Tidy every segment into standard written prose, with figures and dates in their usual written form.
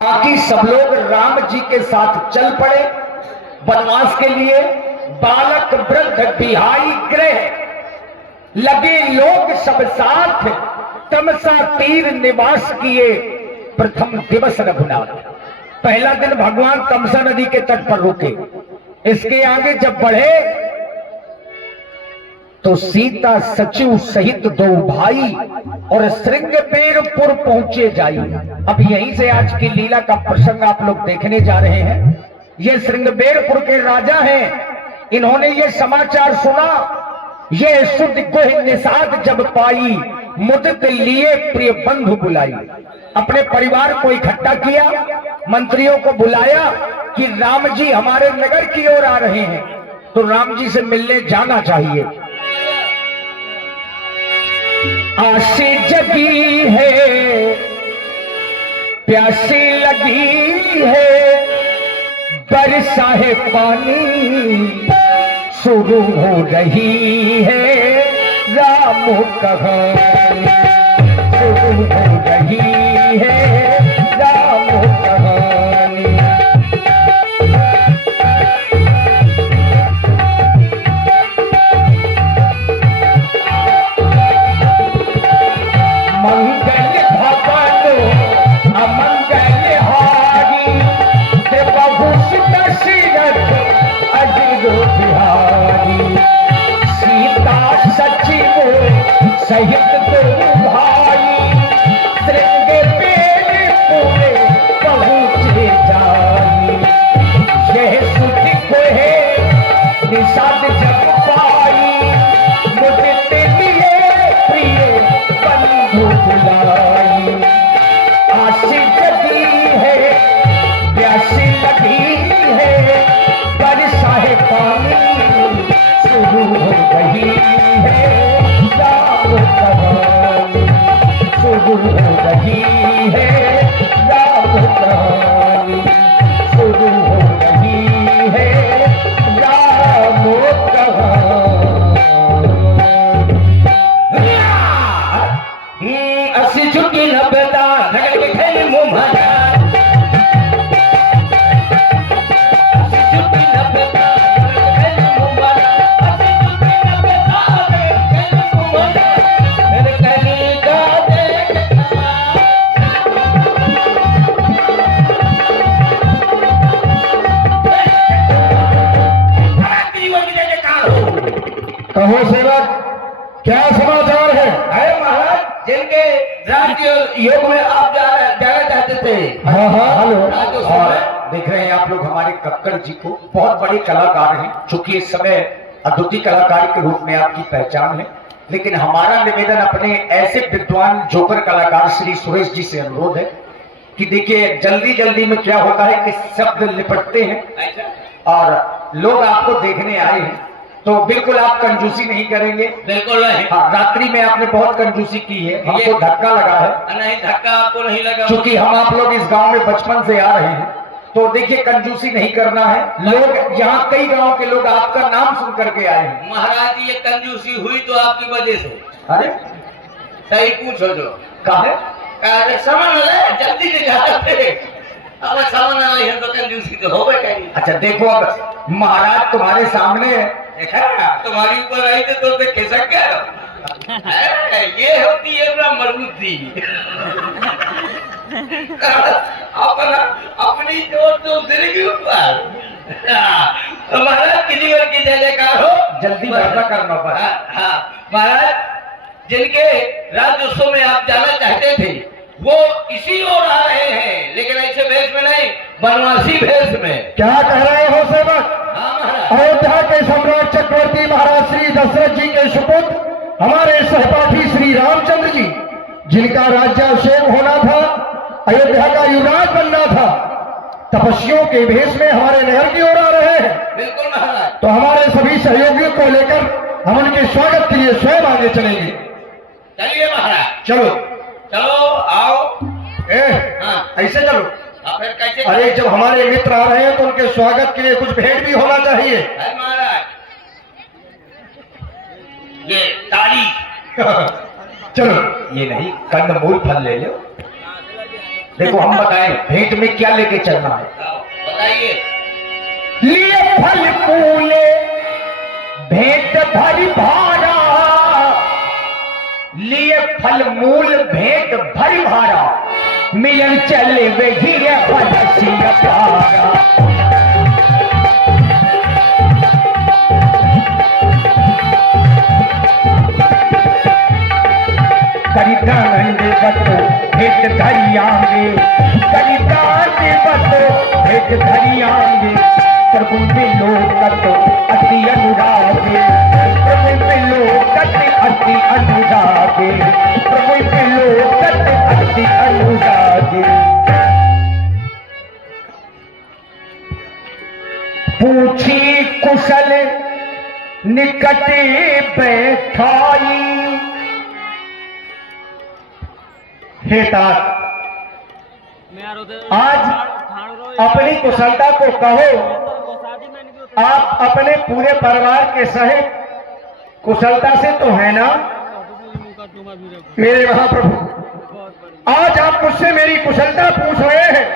बाकी सब लोग राम जी के साथ चल पड़े वनवास के लिए। बालक वृद्ध बिहाई गृह लगे लोग सब साथ, तमसा तीर निवास किए प्रथम दिवस रघुनाथ। पहला दिन भगवान तमसा नदी के तट पर रुके। इसके आगे जब बढ़े तो सीता सचिव सहित दो भाई और श्रृंगबेरपुर पहुंचे जाई। अब यहीं से आज की लीला का प्रसंग आप लोग देखने जा रहे हैं। ये श्रृंगबेरपुर के राजा हैं। इन्होंने ये समाचार सुना। ये शुद्ध गुह निषाद जब पाई, मुदित लिए प्रिय बंधु बुलाई। अपने परिवार को इकट्ठा किया, मंत्रियों को बुलाया कि राम जी हमारे नगर की ओर आ रहे हैं, तो राम जी से मिलने जाना चाहिए। आशी जगी है, प्यासी लगी है, बरसा है पानी शुरू हो रही है, राम कहानी शुरू हो रही है, राम कहानी। मंगल भवन अमंगल हारी, प्रभूषित दशरथ अजिर बिहारी। सीता सचिव सहित दो भाई, श्रृंगबेरपुर पहुंचे जाई। यह सुधि गुह निषाद जब पाई, मुदित लिए प्रिय बंधु बुलाई। आशी जगी है, प्यासी लगी है, बरसा है पानी शुरू हो रही है, राम कहानी शुरू हो रही है, राम कहानी शुरू हो रही है, राम कहानी। अस्सी झुकी नबदा नगर के खेल मुँह कहो सेवक, क्या समाचार है? अरे महाराज, जिनके राज्य योग में आप जाना चाहते थे। हाँ हाँ, हेलो। देख रहे हैं आप लोग हमारे कक्कड़ जी को, बहुत बड़े कलाकार हैं, चूंकि इस समय अद्वितीय कलाकार के रूप में आपकी पहचान है। लेकिन हमारा निवेदन अपने ऐसे विद्वान जोकर कलाकार श्री सुरेश जी से अनुरोध है कि देखिए, जल्दी जल्दी में क्या होता है कि शब्द लिपटते हैं और लोग आपको देखने आए हैं, तो बिल्कुल आप कंजूसी नहीं करेंगे। बिल्कुल नहीं। हाँ, रात्रि में आपने बहुत कंजूसी की है, हमको धक्का लगा है। नहीं, धक्का आपको नहीं लगा, क्योंकि हम आप लोग इस गांव में बचपन से आ रहे हैं। तो देखिए, कंजूसी नहीं करना है। लोग यहाँ कई गांव के लोग आपका नाम सुन करके आए हैं। महाराज, ये कंजूसी हुई तो आपकी वजह से। अरे सही पूछो जो काहे समझ ले, जल्दी से जाते अब समझ आई है तो कंजूसी तो हो गई। अच्छा देखो, अब महाराज तुम्हारे सामने तुम्हारी ऊपर आई तो खिसक गया। ये होती है मजबूती। अपनी जोर तो दिल के ऊपर। महाराज किसी और की जय जयकार हो। जल्दी वादा करना पर। हाँ महाराज, जिनके राज्योत्सव में आप जाना चाहते थे वो इसी ओर आ रहे हैं, लेकिन ऐसे भेष में नहीं, बनवासी भेष में। क्या कह रहे हो सेवक? हाँ महाराज। अयोध्या के सम्राट चक्रवर्ती महाराज श्री दशरथ जी के सुपुत्र, हमारे सहपाठी श्री रामचंद्र जी, जिनका राज्याभिषेक होना था, अयोध्या का युवराज बनना था, तपस्वियों के भेष में हमारे नगर की ओर आ रहे हैं। बिल्कुल महाराज। तो हमारे सभी सहयोगियों को लेकर हम उनके स्वागत के लिए स्वयं आगे चलेंगे। चलिए महाराज। चलो चलो आओ। हाँ, ऐसे चलो। फिर कैसे? अरे जब हमारे मित्र आ रहे हैं तो उनके स्वागत के लिए कुछ भेंट भी होना चाहिए। महाराज, ये ताली चलो, ये नहीं, कंदमूल फल ले लो। देखो हम बताएं भेंट में क्या लेके चलना है। बताइए। लिए फल फूले भेंट भरी भारा, लिए फल मूल भेंट भरी भारा, मिलन चले वे हीरे फलसिया प्यारा। करिदान बतो भेंट धरियांगे, करिदान बतो भेंट धरियांगे, प्रभु मिलो कतो अति अनुरागे, प्रभु मिलो कति अति अनुरागे, प्रभु मिलो कति अति अनुरागे। पूछी कुशल निकटे बैठाई, हे तात आज अपनी कुशलता को कहो। आप अपने पूरे परिवार के सहित कुशलता से तो है ना मेरे महाप्रभु? आज आप मुझसे मेरी कुशलता पूछ रहे हैं।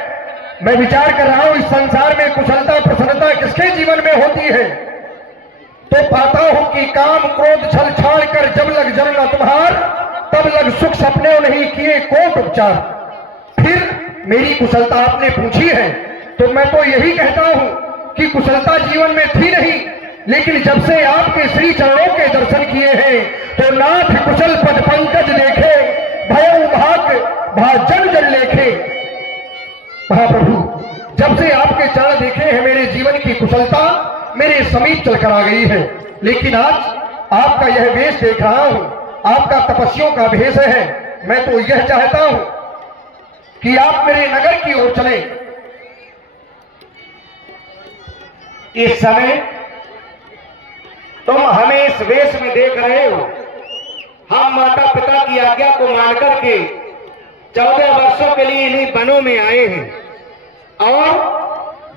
मैं विचार कर रहा हूं इस संसार में कुशलता प्रसन्नता किसके जीवन में होती है, तो पाता हूं कि काम क्रोध छल छाड़ कर जब लग जलना तुम्हार, तब लग सुख सपने नहीं किए कोट उपचार। फिर मेरी कुशलता आपने पूछी है तो मैं तो यही कहता हूं कि कुशलता जीवन में थी नहीं, लेकिन जब से आपके श्री चरणों के दर्शन किए हैं तो नाथ कुशल पद पंकज देखे, भय भाग भाजन जन लेखे। महाप्रभु जब से आपके चरण देखे हैं मेरे जीवन की कुशलता मेरे समीप चलकर आ गई है। लेकिन आज आपका यह वेश देख रहा हूं, आपका तपस्वियों का भेष है। मैं तो यह चाहता हूं कि आप मेरे नगर की ओर चले। इस समय तुम हमें इस वेश में देख रहे हो। हम माता पिता की आज्ञा को मानकर के 14 वर्षों के लिए इन्हीं वनों में आए हैं, और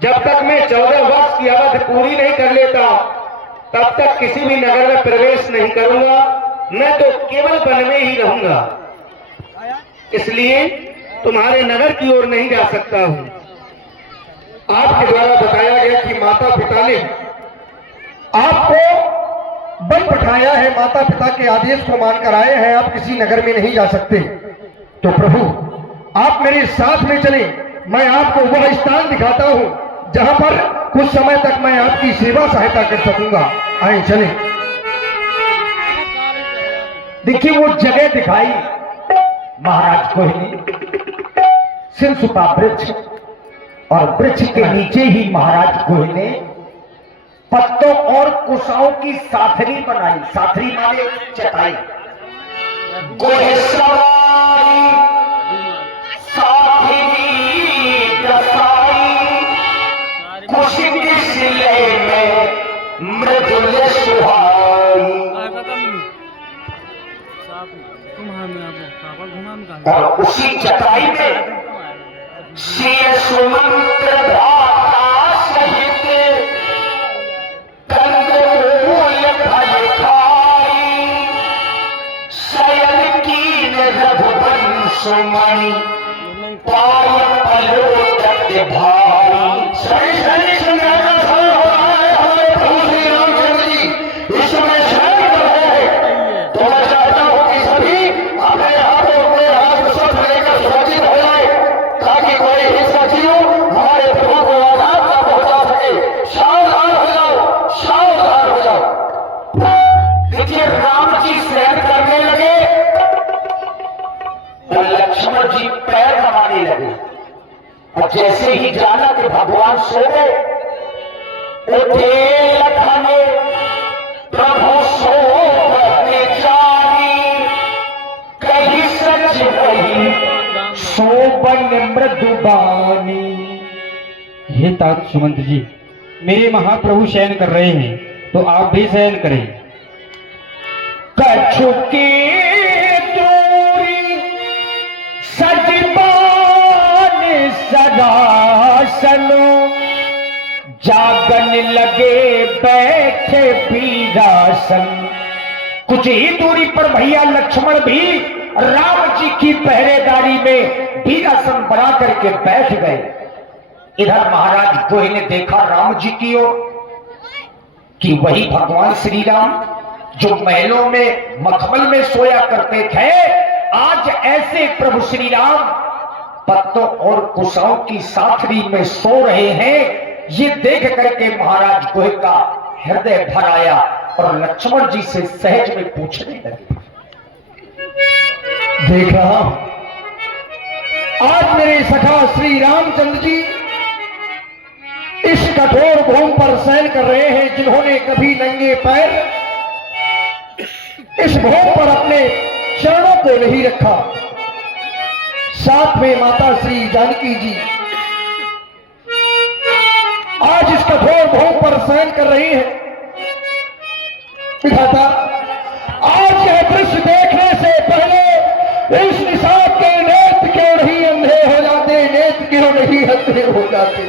जब तक मैं 14 वर्ष की अवधि पूरी नहीं कर लेता तब तक किसी भी नगर में प्रवेश नहीं करूंगा। मैं तो केवल वन में ही रहूंगा, इसलिए तुम्हारे नगर की ओर नहीं जा सकता हूं। आपके द्वारा बताया गया कि माता पिता ने आपको बल पठाया है, माता पिता के आदेश को मानकर आए हैं, आप किसी नगर में नहीं जा सकते। तो प्रभु आप मेरे साथ में चले, मैं आपको वह स्थान दिखाता हूं जहां पर कुछ समय तक मैं आपकी सेवा सहायता कर सकूंगा। आए चले। देखिए वो जगह दिखाई महाराज कोहिनी, सिंसुका वृक्ष, और वृक्ष के नीचे ही महाराज कोहिनी ने पत्तों और कुशाओं की साथरी बनाई। साथरी माने चटाई। गोहे सवारी साथरी जसाई, कुशी की सिले में मृदुल सुहाई। और उसी चटाई में शेर सुमंत्र भ्राता सहित कंदमूल फल खाई, शयन कीन रघुवन सुमणि पाय पलोटत भाई। सही सही सुनना हो रहा है हमारे प्रभु श्री रामचंद्र जी इस समय शरण कर रहे हैं। तो मैं चाहता हूं कि सभी अपने हाथों में हाथ सब लेकर सुरक्षित हो जाए, ताकि कोई हिंसा जीव हमारे प्रभु को आघात न पहुंचा सके। सावधान हो जाओ, सावधान हो जाओ। देखिए राम जी सहन करने लगे तो लक्ष्मण जी पैर दबाने लगे, और जैसे ही जाना कि भगवान सो गए, उठे लखन प्रभु सो जानी, कहीं सच कही सोबन मृदुबानी। हे तात सुमंत जी, मेरे महाप्रभु शयन कर रहे हैं तो आप भी शयन करें। कछु की दूरी सजबान सदासनो, जागन लगे बैठे पीरासन। कुछ ही दूरी पर भैया लक्ष्मण भी राम जी की पहरेदारी में वीरासन बना करके बैठ गए। इधर महाराज गोहे ने देखा राम जी की ओर कि वही भगवान श्री राम जो महलों में मखमल में सोया करते थे, आज ऐसे प्रभु श्री राम पत्तों और कुशाओं की साथरी में सो रहे हैं। ये देख करके महाराज गोहे का हृदय भर आया और लक्ष्मण जी से सहज में पूछने लगे, देख रहा आज मेरे सखा श्री रामचंद्र जी इस कठोर भूमि पर शयन कर रहे हैं, जिन्होंने कभी नंगे पैर इस भूमि पर अपने चरणों को नहीं रखा। साथ में माता श्री जानकी जी आज इस कठोर भूमि पर शयन कर रही है। विधाता, आज यह दृश्य देखने से पहले इस निशाद के नेत्र क्यों नहीं अंधे हो जाते, नेत्र क्यों नहीं अंधे हो जाते।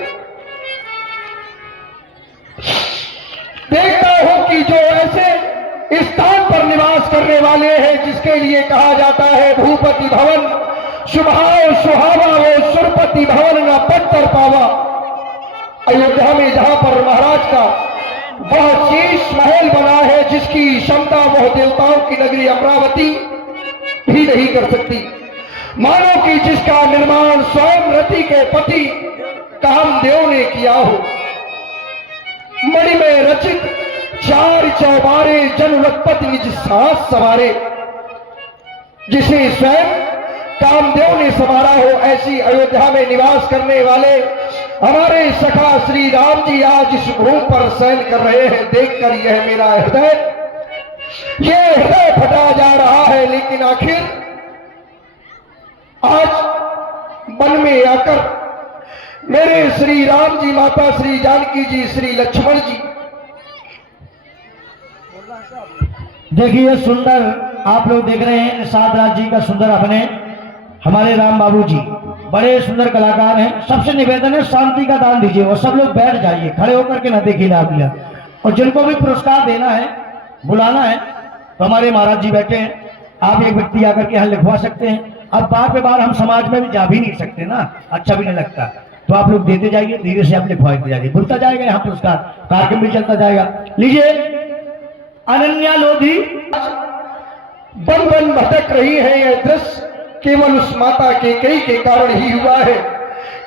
देखता हूं कि जो ऐसे स्थान पर निवास करने वाले हैं जिसके लिए कहा जाता है भूपति भवन, सुभाव सुहावा वो सुरपति भवन न पत्थर पावा। अयोध्या में जहां पर महाराज का वह शीश महल बना है जिसकी क्षमता वह देवताओं की नगरी अमरावती भी नहीं कर सकती, मानो कि जिसका निर्माण स्वयं रति के पति कामदेव ने किया हो। मणि में रचित चार चौबारे जनवत्पति निज सास सवारे, जिसे स्वयं कामदेव ने संवारा हो, ऐसी अयोध्या में निवास करने वाले हमारे सखा श्री राम जी आज इस भूमि पर शयन कर रहे हैं। देखकर यह मेरा हृदय फटा जा रहा है। लेकिन आखिर आज वन में आकर मेरे श्री राम जी, माता श्री जानकी जी, श्री लक्ष्मण जी, देखिए सुंदर आप लोग देख रहे हैं निषाद राज जी का सुंदर अपने हमारे राम बाबू जी बड़े सुंदर कलाकार हैं। सबसे निवेदन है शांति का दान दीजिए और सब लोग बैठ जाइए, खड़े होकर के ना देखिए लाभ लिया। और जिनको भी पुरस्कार देना है बुलाना है तो हमारे महाराज जी बैठे हैं, आप एक व्यक्ति आकर के यहाँ लिखवा सकते हैं। अब बार पे बार हम समाज में भी जा भी नहीं सकते ना, अच्छा भी नहीं लगता, तो आप लोग देते जाइए, धीरे से आप लिखवाते जाइए, बुलता जाएगा यहाँ पुरस्कार, कार्यक्रम भी चलता जाएगा। लीजिए अनन्या लोधी। वन वन भटक रही है यह दृश्य केवल उस माता केकई के कारण ही हुआ है।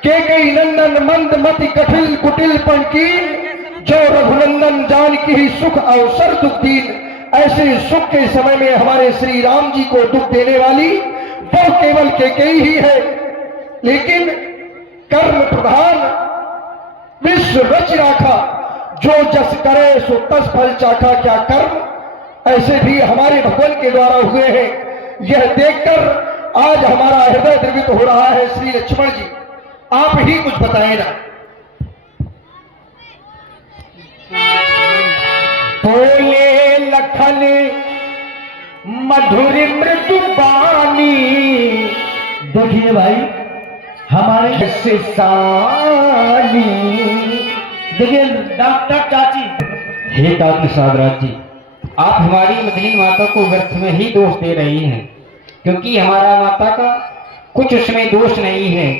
केकई नंदन मंद मति कठिल कुटिल पंकीन, जो रघुनंदन जानकी ही सुख अवसर दुख दीन। ऐसे सुख के समय में हमारे श्री राम जी को दुख देने वाली वो केवल केकई ही है। लेकिन कर्म प्रधान विश्व रच राखा, जो जस करे सो तस फल चाखा। क्या कर्म ऐसे भी हमारे भगवान के द्वारा हुए हैं, यह देखकर आज हमारा हृदय द्रवित हो रहा है। श्री लक्ष्मण जी, आप ही कुछ बताएं ना। बोले लखन मधुर मृदु बानी, देखिए भाई हमारे से सानी। देखिए डॉक्टर चाची। हे डॉक्टर निषाद राज जी, आप हमारी मदनी माता को व्यर्थ में ही दोष दे रही हैं, क्योंकि हमारा माता का कुछ उसमें दोष नहीं है।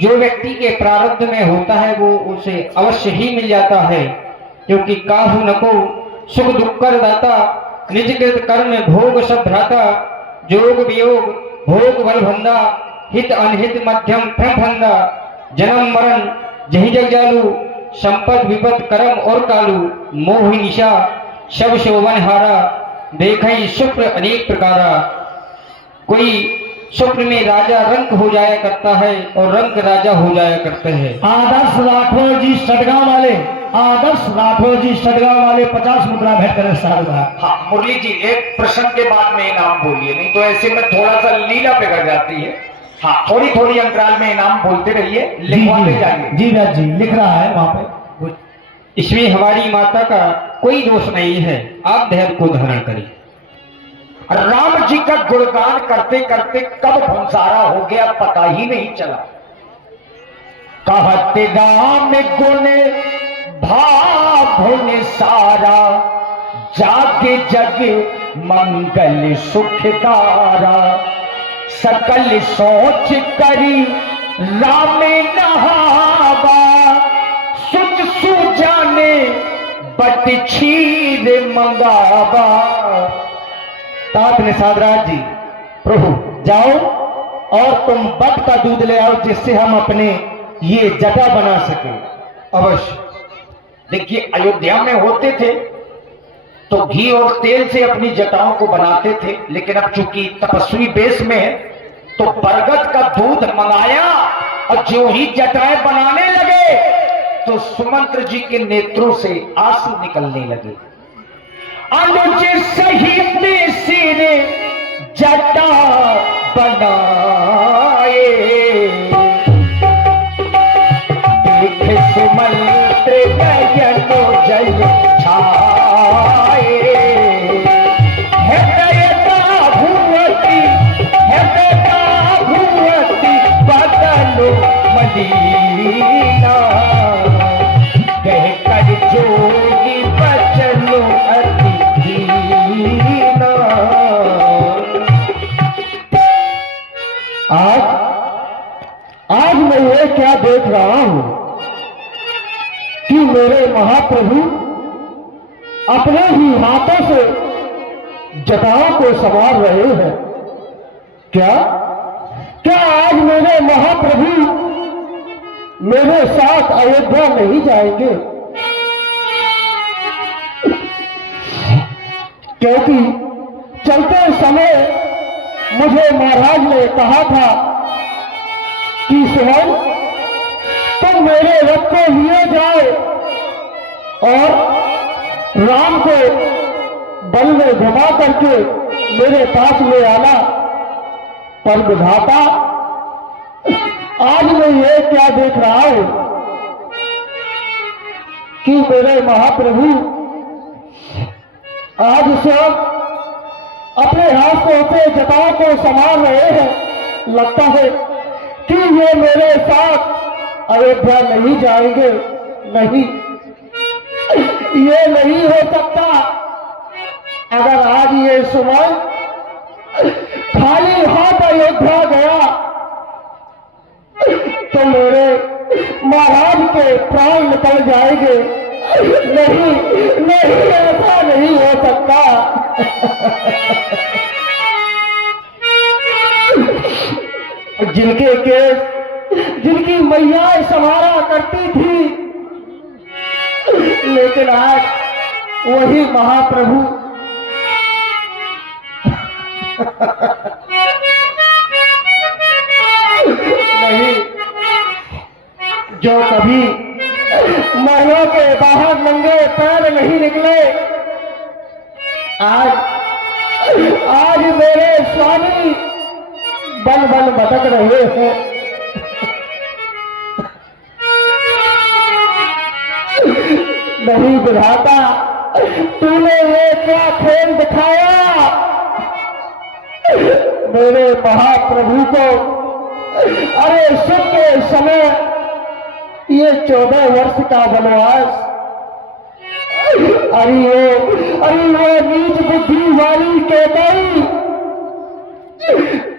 जो व्यक्ति के प्रारब्ध में होता है वो उसे अवश्य ही मिल जाता है, क्योंकि काहू नको सुख दुख कर दाता, निज कृत कर्म भोग सब भ्राता। जोग वियोग भोग बल भंदा, हित अनहित मध्यम फंदा। जन्म मरण जही जग जालू, संपद विपद कर्म और कालू। मोहि निशा शब शोभन हारा, देखई शुक्र अनेक प्रकारा। कोई स्वप्न में राजा रंक हो जाया करता है और रंक राजा हो जाया करते हैं। आदर्श राठौर जी सटगांव वाले, आदर्श राठौर जी सटगांव वाले 50 मुद्रा भेंट करें सारा। हाँ मुरली जी, एक प्रश्न के बाद में इनाम बोलिए, नहीं तो ऐसे में थोड़ा सा लीला बिगड़ जाती है। हाँ थोड़ी थोड़ी अंतराल में इनाम बोलते रहिए, लिखवाते जाइए। जी राज जी लिख रहा है वहां पे। इसमें हमारी माता का कोई दोष नहीं है, आप धैर्य को धारण करें। राम जी का गुणगान करते करते कब भंसारा हो गया पता ही नहीं चला। कहते गाम गुण भाभुन सारा, जाके जग मंगल सुखदारा। सकल सोच करी राम नहावा, सुच सुजाने बट क्षीर मंगावा। तात निषाद राज जी, प्रभु जाओ और तुम बट का दूध ले आओ, जिससे हम अपने ये जटा बना सके। अवश्य। देखिए, अयोध्या में होते थे तो घी और तेल से अपनी जटाओं को बनाते थे, लेकिन अब चूंकि तपस्वी बेस में है तो बरगद का दूध मंगाया और जो ही जटाएं बनाने लगे तो सुमंत्र जी के नेत्रों से आंसू निकलने लगे। अनुज सहित सिर जटा बनाए, देख सुमंत्र नयनो जल छाए। हृदयता भुवती बदलो मदीना, कह कर जोगी बचलो अति दीना। आज मैं ये क्या देख रहा हूं कि मेरे महाप्रभु अपने ही हाथों से जटाओं को संवार रहे हैं। क्या आज मेरे महाप्रभु मेरे साथ अयोध्या नहीं जाएंगे? क्योंकि चलते समय मुझे महाराज ने कहा था कि सुमन, तुम मेरे रथ को लिए जाओ और राम को बल में घुमा करके मेरे पास ले आना। पर विधाता, आज मैं ये क्या देख रहा हूं कि मेरे महाप्रभु आज सब अपने हाथों से जटाओं को संभाल रहे हैं। लगता है कि ये मेरे साथ अयोध्या नहीं जाएंगे। नहीं, ये नहीं हो सकता। अगर आज ये सुमन खाली हाथ अयोध्या गया तो मेरे महाराज के प्राण निकल जाएंगे। नहीं नहीं, ऐसा नहीं हो सकता। जिनके केस जिनकी मैया संवारा करती थी, लेकिन आज वही महाप्रभु नहीं, जो कभी महलों के बाहर नंगे पैर नहीं निकले, आज मेरे स्वामी बन बन भटक रहे हैं। नहीं विधाता, तूने ये क्या खेल दिखाया मेरे महाप्रभु को? अरे सुख के समय ये 14 वर्ष का वनवास, अरे वो नीच बुद्धि वाली केकई,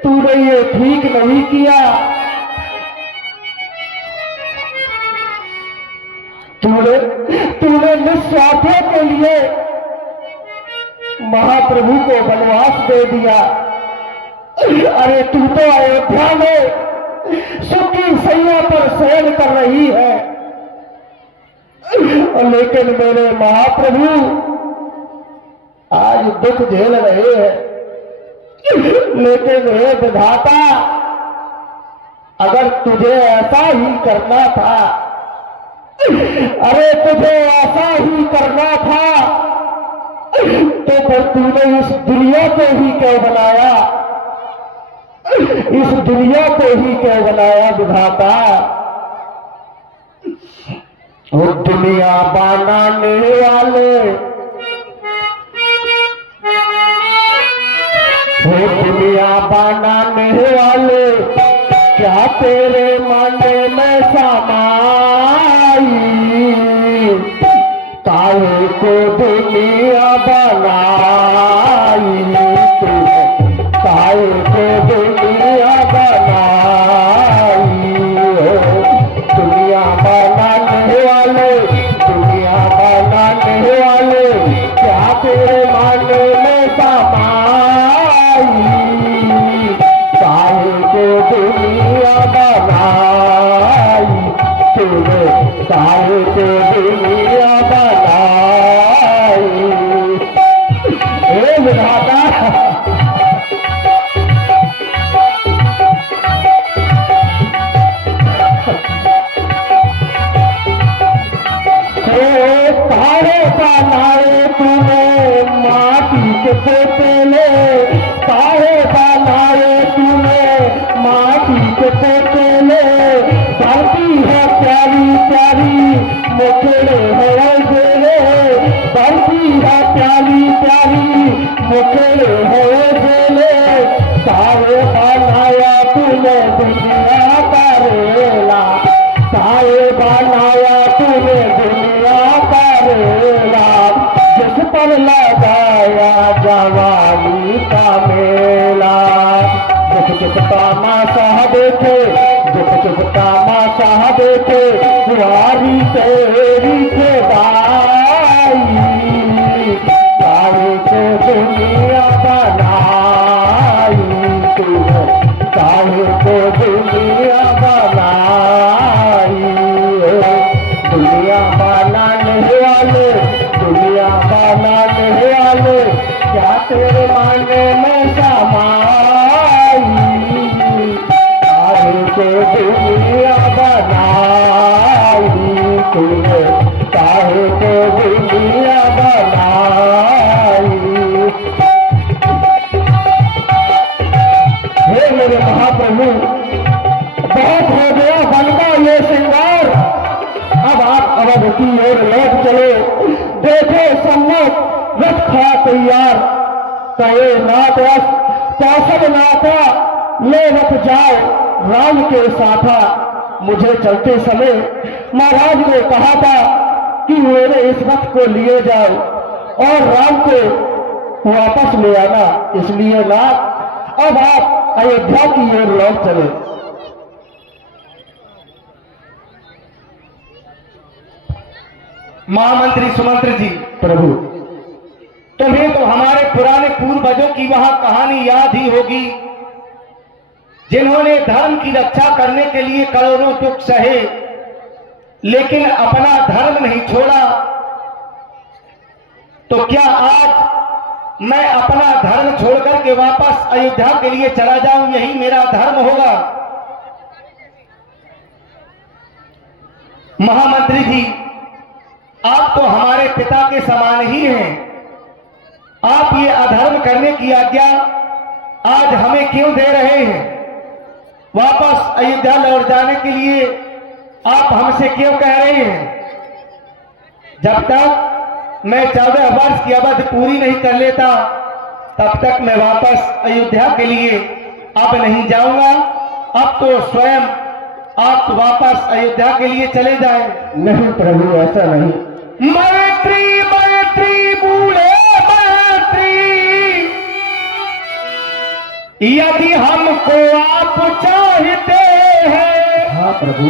तूने ये ठीक नहीं किया। तूने निस्वार्थों के लिए महाप्रभु को वनवास दे दिया। अरे तू तो अयोध्या में सुख की सैया पर शयन कर रही है, लेकिन मेरे महाप्रभु आज दुख झेल रहे हैं। लेकिन हे विधाता, अगर तुझे ऐसा ही करना था, अरे तुझे ऐसा ही करना था, तो फिर तूने इस दुनिया को ही क्यों बनाया? इस दुनिया को ही क्यों बनाया विधाता? वो दुनिया बनाने वाले, वो दुनिया बनाने वाले, क्या तेरे मन में समाई? काहे को दुनिया बनाई तूने, काहे को दुनिया बनाने वाले, दुनिया बनाने वाले, क्या तेरे मन में समाई, काहे को दुनिया बनाई, तूने काहे को दुनिया बनाई। हे विधाता, तारे बनाए तूने माटी के पोतले, तारे बनाए तूने माटी के पोतले, धरती है प्यारी प्यारी मुखड़े है जेले, धरती है प्यारी प्यारी मुखड़े है जेले, तारे बनाया तूने दुनिया का रेला, तारे बनाया तूने दुनिया का रेला, जिस पर लगाया जवानी का मेला, जुक जुक तामाशा देखे, जुक जुक तामाशा देखे, वारी तेरी खेदाई, तारे को दुनिया बनाई, तूने तारे को दुनिया बनाई। दुनिया बनाने वाले, दुनिया बनाने वाले, क्या तेरे मन में समाई, तारे को दुनिया बनाई, तूने तारे को दुनिया बनाई। हे मेरे महाप्रभु, बहुत हो गया बनता ये श्रृंगार, अब आप अवध की ओर लौट चले, देखो सम्मुख रथ खड़ा तैयार, कहे नाथ कौशल नाथा ले रथ जाओ राम के साथा। मुझे चलते समय महाराज ने कहा था कि मेरे इस रथ को लिए जाओ और राम को वापस ले आना, इसलिए नाथ अब आप अयोध्या की ओर लौट चले। महामंत्री सुमंत्र जी, प्रभु, तुम्हें तो हमारे पुराने पूर्वजों की वह कहानी याद ही होगी, जिन्होंने धर्म की रक्षा करने के लिए करोड़ों दुख सहे, लेकिन अपना धर्म नहीं छोड़ा। तो क्या आज मैं अपना धर्म छोड़कर के वापस अयोध्या के लिए चला जाऊं, यही मेरा धर्म होगा? महामंत्री जी, आप तो हमारे पिता के समान ही हैं, आप ये अधर्म करने की आज्ञा आज हमें क्यों दे रहे हैं? वापस अयोध्या लौट जाने के लिए आप हमसे क्यों कह रहे हैं? जब तक मैं 14 वर्ष की अवधि पूरी नहीं कर लेता, तब तक मैं वापस अयोध्या के लिए अब नहीं जाऊंगा। अब तो स्वयं आप वापस अयोध्या के लिए चले जाएं। नहीं प्रभु, ऐसा नहीं। मैत्री मैत्री बूढ़े मैत्री, यदि हमको आप चाहते हैं, हाँ प्रभु,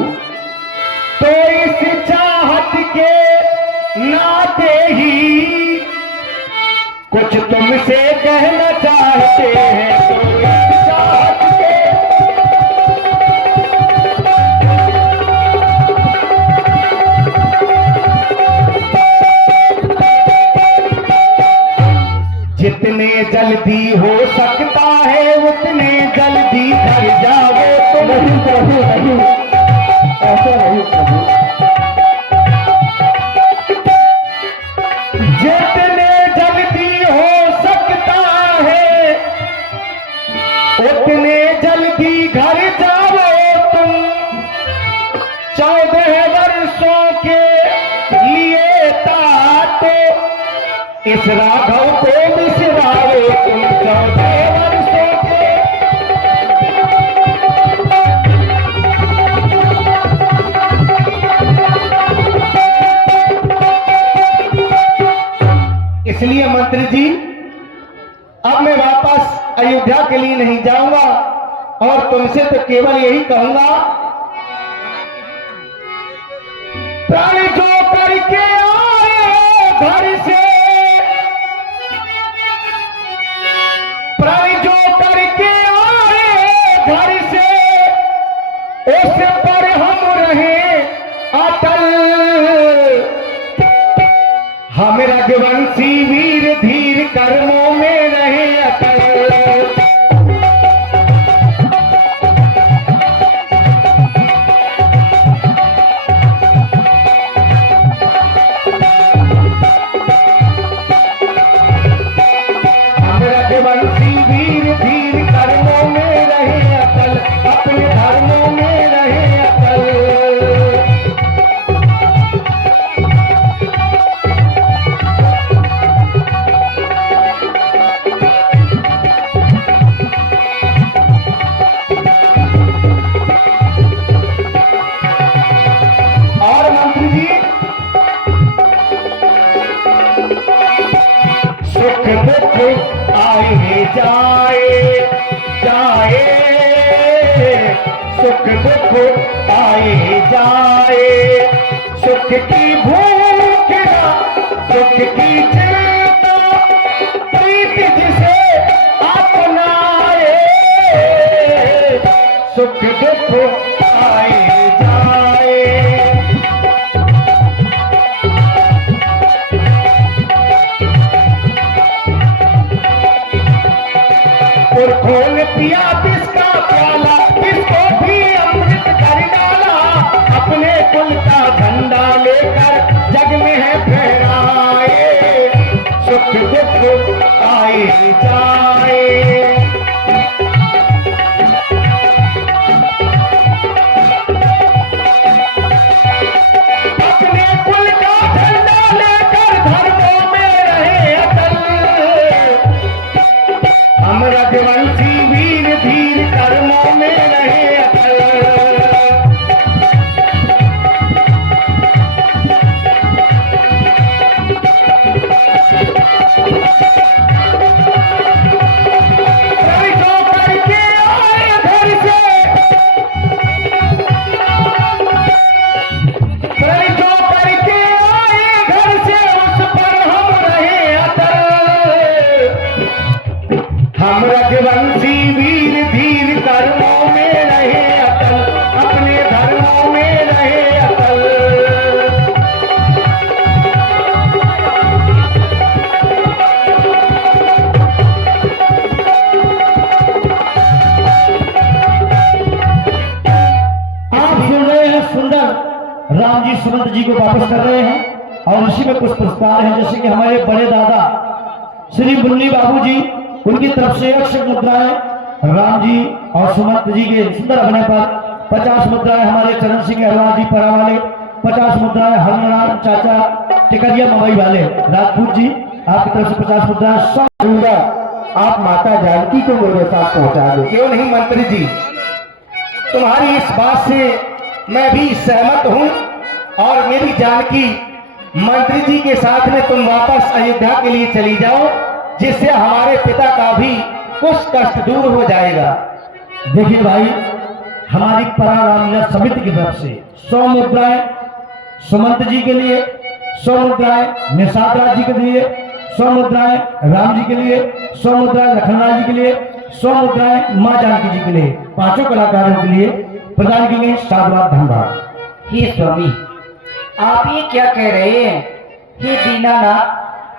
तो इस चाहत के नाते ही कुछ तुमसे कहना चाहते हैं। तो इस चाहत के जितने जल्दी हो सकता है उतने जल्दी घर जाओ। तो नहीं प्रभु, नहीं, ऐसा नहीं प्रभु। जितने जल्दी हो सकता है उतने जल्दी घर जाओ तुम। 14 वर्षों के लिए तातो इस राघव को बिसराओ तुम। 14 वर्षों के इसलिए मंत्री जी, अब मैं वापस अयोध्या के लिए नहीं जाऊंगा और तुमसे तो केवल यही कहूंगा प्राण जो करके आए घर से, प्राण जो करके आए घर से, उस पर हम रहे अटल। हम रघुवंशी वीर धीर कर्मों में रहे अटल। हम रघुवंशी वीर धीर कर्मों में रहे अटल, अपने धर्मों में रहे अटल। और मंत्री जी, सुख दुख आए जाए जाए, सुख दुख आए जाए, सुख की भूख ना सुख की चिंता, प्रीत जिसे अपनाए, सुख दुख आए जाए। और खोल पिया किसका प्याला, किसको भी अमृत कर डाला, अपने कुल का झंडा लेकर जग में है फहराए, सुख दुख आए जाए। अपने कुल का झंडा लेकर धर्मों में रहे अटल। हम रघुवंशी वीर धीर कर्मों में रहे अटल। प्रण जो करके आए घर से, प्रण जो करके आए घर से, उस पर हम रहे अटल। हम रघुवंशी वीर धीर कर्मों में रहे अटल, अपने धर्मों में रहे अटल। आप सुन रहे हैं सुंदर राम जी सुमंत जी को वापस कर रहे हैं, और उसी में कुछ पुरस्कार हैं, जैसे कि हमारे बड़े दादा श्री मुन्नी बाबू जी, उनकी तरफ से 100 मुद्राएं राम जी और सुमंत जी के सुंदर अभिनय पर, 50 मुद्राएं हमारे चरण सिंह अहलाद जी परा वाले, 50 मुद्राएं हरिनारायण चाचा टिकरिया मवई वाले राजपूत जी, आपकी तरफ से 50 मुद्राएं। सब आप माता जानकी को मेरे साथ पहुंचा दो। क्यों नहीं मंत्री जी, तुम्हारी इस बात से मैं भी सहमत हूं, और मेरी जानकी मंत्री जी के साथ में तुम वापस अयोध्या के लिए चली जाओ, जिससे हमारे पिता का भी कुछ कष्ट दूर हो जाएगा। देखिए भाई, हमारी परा रामलीला समिति की तरफ से 100 मुद्राएं सुमंत जी के लिए, 100 मुद्राएं निषाद राज जी के लिए, 100 मुद्राएं राम जी के लिए, 100 मुद्राएं लखनलाल जी के लिए, 100 मुद्राएं माँ जानकी जी के लिए, पांचों कलाकारों के लिए प्रदान की गई। साधुवाद धन्यवाद। हे स्वामी, आप ये क्या कह रहे हैं? हे दीनानाथ,